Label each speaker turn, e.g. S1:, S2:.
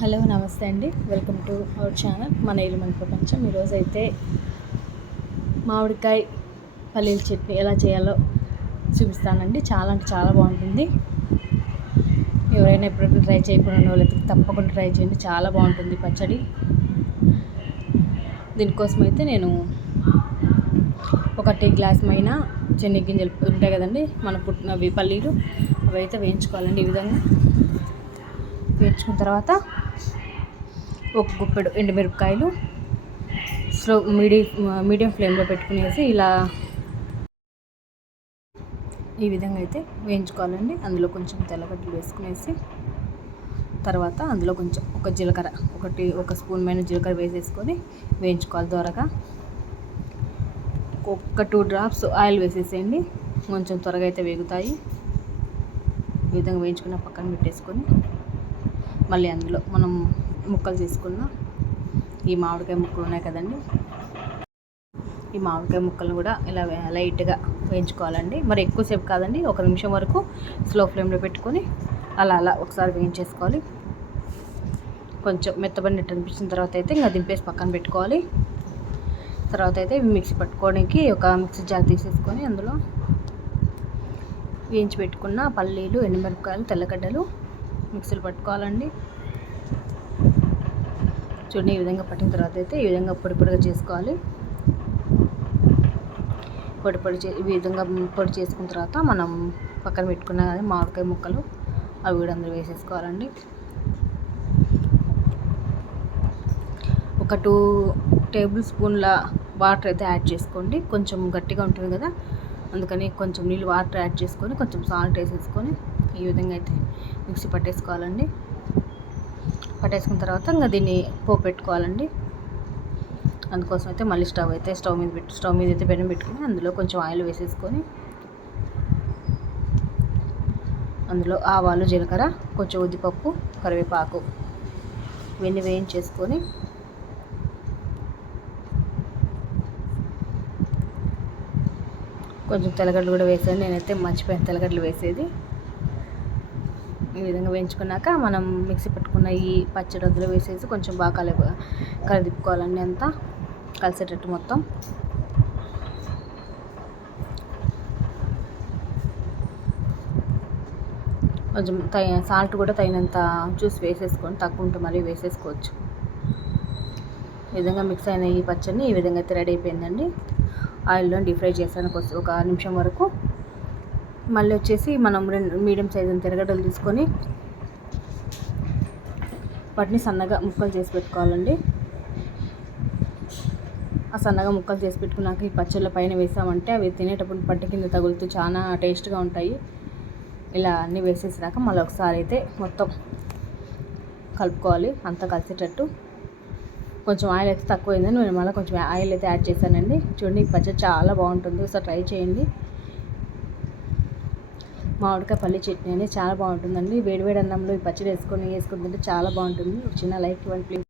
S1: Hello నమస్తే అండి. Welcome to our channel. మన ఇల్లు మన ప్రపంచం. ఈరోజు అయితే మామిడికాయ పల్లీల చట్నీ ఎలా చేయాలో చూపిస్తానండి. చాలా అంటే చాలా బాగుంటుంది. ఎవరైనా ఎప్పుడైనా ట్రై చేయకుండా వాళ్ళైతే తప్పకుండా ట్రై చేయండి. చాలా బాగుంటుంది పచ్చడి. దీనికోసం అయితే నేను ఒక టీ గ్లాస్ మైన చెన్ని గింజలు ఉంటాయి కదండి మన పుట్టినవి పల్లీలు. అవి అయితే వేయించుకోవాలండి ఈ విధంగా. వేయించుకున్న తర్వాత ఒక గుప్పెడు ఎండుమిరపకాయలు స్లో మీడియం మీడియం ఫ్లేమ్లో పెట్టుకునేసి ఇలా ఈ విధంగా అయితే వేయించుకోవాలండి. అందులో కొంచెం తెల్లగడ్డలు వేసుకునేసి తర్వాత అందులో కొంచెం ఒక జీలకర్ర ఒకటి ఒక స్పూన్ మైన జీలకర్ర వేసేసుకొని వేయించుకోవాలి త్వరగా ఒక టూ డ్రాప్స్ ఆయిల్ వేసేసేయండి. కొంచెం త్వరగా అయితే వేగుతాయి. ఈ విధంగా వేయించుకున్న పక్కన పెట్టేసుకొని మళ్ళీ అందులో మనం ముక్కలు తీసుకుందాం ఈ మామిడికాయ ముక్కలు ఉన్నాయి కదండి. ఈ మామిడికాయ ముక్కలను కూడా ఇలా లైట్గా వేయించుకోవాలండి. మరి ఎక్కువసేపు కాదండి ఒక నిమిషం వరకు స్లో ఫ్లేమ్లో పెట్టుకొని అలా అలా ఒకసారి వేయించేసుకోవాలి. కొంచెం మెత్తబడినట్టు అనిపించిన తర్వాత అయితే ఇంకా దింపేసి పక్కన పెట్టుకోవాలి. తర్వాత అయితే మిక్సీ పట్టుకోవడానికి ఒక మిక్సీ జార్ తీసేసుకొని అందులో వేయించి పెట్టుకున్న పల్లీలు ఎండుమిరపకాయలు తెల్లగడ్డలు మిక్సీలు పట్టుకోవాలండి. చూడండి ఈ విధంగా పట్టిన తర్వాత అయితే ఈ విధంగా పొడి పొడిగా చేసుకోవాలి. పొడి పొడి చే ఈ విధంగా పొడి చేసుకున్న తర్వాత మనం పక్కన పెట్టుకున్న మామిడికాయ ముక్కలు అవి కూడా అందరూ వేసేసుకోవాలండి. ఒక టూ టేబుల్ స్పూన్ల వాటర్ అయితే యాడ్ చేసుకోండి. కొంచెం గట్టిగా ఉంటుంది కదా అందుకని కొంచెం నీళ్ళు వాటర్ యాడ్ చేసుకొని కొంచెం సాల్ట్ వేసేసుకొని ఈ విధంగా అయితే మిక్సీ పట్టేసుకోవాలండి. పట్టేసుకున్న తర్వాత ఇంకా దీన్ని పోపు పెట్టుకోవాలండి. అందుకోసం అయితే మళ్ళీ స్టవ్ అయితే స్టవ్ మీద పెట్టి స్టవ్ మీద అయితే పెనం పెట్టుకుని అందులో కొంచెం ఆయిల్ వేసేసుకొని అందులో ఆవాలు జీలకర్ర కొంచెం ఉద్దిపప్పు కరివేపాకు ఇవన్నీ వేయించేసుకొని కొంచెం తెల్లగడ్డలు కూడా వేసాను. నేనైతే మర్చిపోయాను తెల్లగడ్డలు వేసేది. ఈ విధంగా వేయించుకున్నాక మనం మిక్సీ పెట్టుకున్న ఈ పచ్చడి అందులో వేసేసి కొంచెం బాగా కలి కలిదిప్పుకోవాలండి అంతా. కలిసేటట్టు మొత్తం. కొంచెం తగి సాల్ట్ కూడా తగినంత చూసి వేసేసుకొని తక్కువ ఉంటే మరీ వేసేసుకోవచ్చు. ఈ విధంగా మిక్స్ అయిన ఈ పచ్చడిని ఈ విధంగా అయితే రెడీ అయిపోయిందండి. ఆయిల్లో డీప్ ఫ్రై చేసాను ఒక నిమిషం వరకు మళ్ళీ వచ్చేసి మనం రెండు మీడియం సైజు తిరగడలు తీసుకొని వాటిని సన్నగా ముక్కలు చేసి పెట్టుకోవాలండి. ఆ సన్నగా ముక్కలు చేసి పెట్టుకున్నాక ఈ పచ్చళ్ళ పైన వేసామంటే అవి తినేటప్పుడు పట్టు కింద తగులుతూ చాలా టేస్ట్గా ఉంటాయి. ఇలా అన్నీ వేసేసినాక మళ్ళీ ఒకసారి అయితే మొత్తం కలుపుకోవాలి. అంతా కలిసేటట్టు. కొంచెం ఆయిల్ అయితే తక్కువైందని నేను మళ్ళీ కొంచెం ఆయిల్ అయితే యాడ్ చేశానండి. చూడండి ఈ పచ్చడి చాలా బాగుంటుంది. ఒకసారి ట్రై చేయండి. మామిడికాయ పల్లి చట్నీ అనేది చాలా బాగుంటుందండి. వేడివేడి అన్నంలో ఈ పచ్చడి వేసుకొని వేసుకుంటుంటే చాలా బాగుంటుంది. ఒక చిన్న లైక్ ఇవ్వండి ప్లీజ్